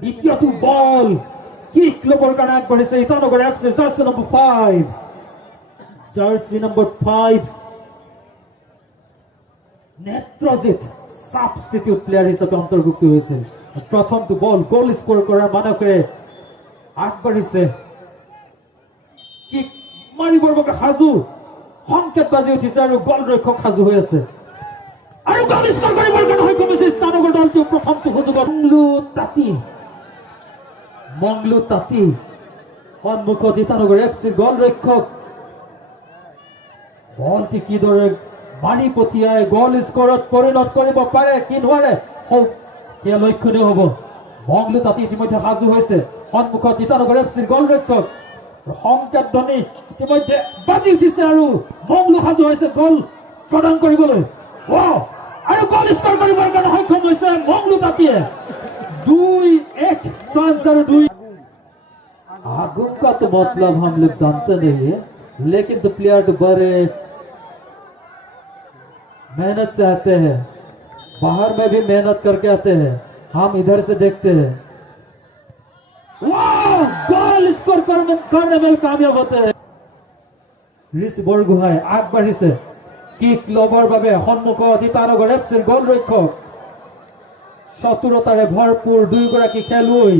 দ্বিতীয়টো বল কিক ল'বৰ কাৰণে আগবাঢ়িছে Itanagar FC jersey number 5 jersey number 5 Netrajit substitute player হিচাপে অন্তৰ্ভুক্ত হৈছিল প্ৰথমটো বল গোল স্কোৰ কৰাৰ মানকেৰে আগবাঢ়িছে কিক মাৰিবৰ বাবে সাজু সংকেত বাজি উঠিছে আৰু গোল ৰক্ষক সাজু হৈ আছে আৰু গোল স্কোৰ কৰিবৰ কাৰণে সক্ষম হৈছে ইটানগৰ দলটো প্ৰথমটো সুযোগত মংলু তাঁতী সন্মুখত ইটানগৰ এফচিৰ গোল ৰক্ষক বলটি কিদৰে মাৰি পঠিয়াই গোল স্কোৰত পৰিণত কৰিব পাৰে কি নোৱাৰে সেয়া লক্ষণীয় হ'ব মংলু তাঁতী ইতিমধ্যে সাজু হৈছে সন্মুখত ইটানগৰ এফচিৰ গোল ৰক্ষক সংকেত ধ্বনি ইতিমধ্যে বাজি উঠিছে আৰু মংলু সাজু হৈছে গোল প্ৰদান কৰিবলৈ আৰু গোল স্কোৰ কৰিবৰ কাৰণে সক্ষম হৈছে মংলু তাঁতীয়ে 2-1 चांस और 2 आगू का तो मतलब हम लोग जानते नहीं है लेकिन तो प्लेयर तो बड़े मेहनत से आते हैं बाहर में भी मेहनत करके आते हैं हम इधर से देखते हैं गोल स्कोर करने में कामयाब होते हैं ऋष बरगोहाई आग बढ़ी से किक लबर বাবে সন্মুখত ইটানগৰ এফচিৰ গোল ৰক্ষক চতুৰতাৰে ভৰপূৰ দুইগৰাকী খেলুৱৈ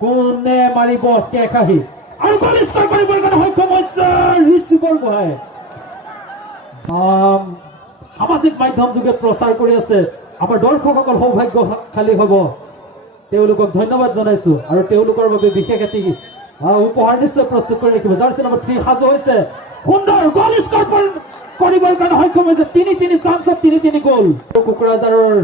কোনে মাৰিব কেক আহি আৰু গোল স্কোৰ কৰিবৰ কাৰণে সক্ষম হৈছে ঋষি বৰগোহাঁই সামাজিক মাধ্যম যোগে প্ৰচাৰ কৰি আছে আমাৰ দৰ্শকসকল সৌভাগ্যশালী হ'ব তেওঁলোকক ধন্যবাদ জনাইছো আৰু তেওঁলোকৰ বাবে বিশেষ এটি উপহাৰ নিশ্চয় প্ৰস্তুত কৰি ৰাখিব জাৰ্চি নম্বৰ 3 সাজু হৈছে সুন্দৰ গোল স্কোৰ কৰিবৰ কাৰণে সক্ষম হৈছে 3-3 চান্সত 3-3 গোল কোকৰাঝাৰৰ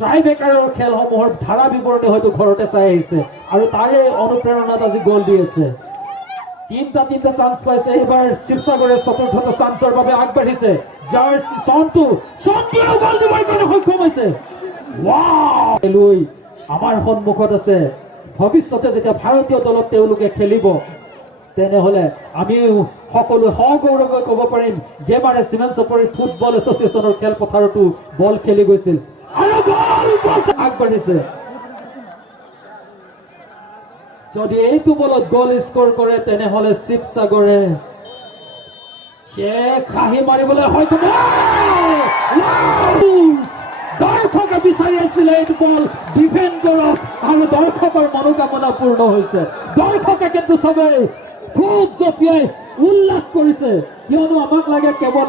ট্ৰাইবেকাৰৰ খেলসমূহৰ ধাৰা বিৱৰণী হয়তো ঘৰতে চাই আহিছে আৰু তাৰে অনুপ্ৰেৰণাত আজি গোল দি আছে তিনটা চান্স পাইছে এবাৰ শিৱসাগৰে চতুৰ্থ চান্সৰ বাবে আগবাঢ়িছে যাৰ সন্তুও গোল দিবৰ কাৰণে সক্ষম হৈছে খেলুৱৈ আমাৰ সন্মুখত আছে ভৱিষ্যতে যেতিয়া ভাৰতীয় দলত তেওঁলোকে খেলিব তেনেহলে আমি সকলো সগৌৰৱে ক'ব পাৰিম গেমাৰে চিমেন্ট চাপৰি ফুটবল এছ'চিয়েশ্যনৰ খেলপথাৰতো বল খেলি গৈছিল আৰু গোল আগবাঢ়িছে যদি এইটো বলত গোল স্কোৰ কৰে তেনেহলে শিৱসাগৰে হাঁহি মাৰিবলৈ হয়তো দৰ্শকে বিচাৰি আছিলে এইটো বল ডিফেণ্ড কৰক আৰু দৰ্শকৰ মনোকামনা পূৰ্ণ হৈছে দৰ্শকে কিন্তু চবেই খুব জঁপিয়াই উল্লাস কৰিছে কিয়নো আমাক লাগে কেৱল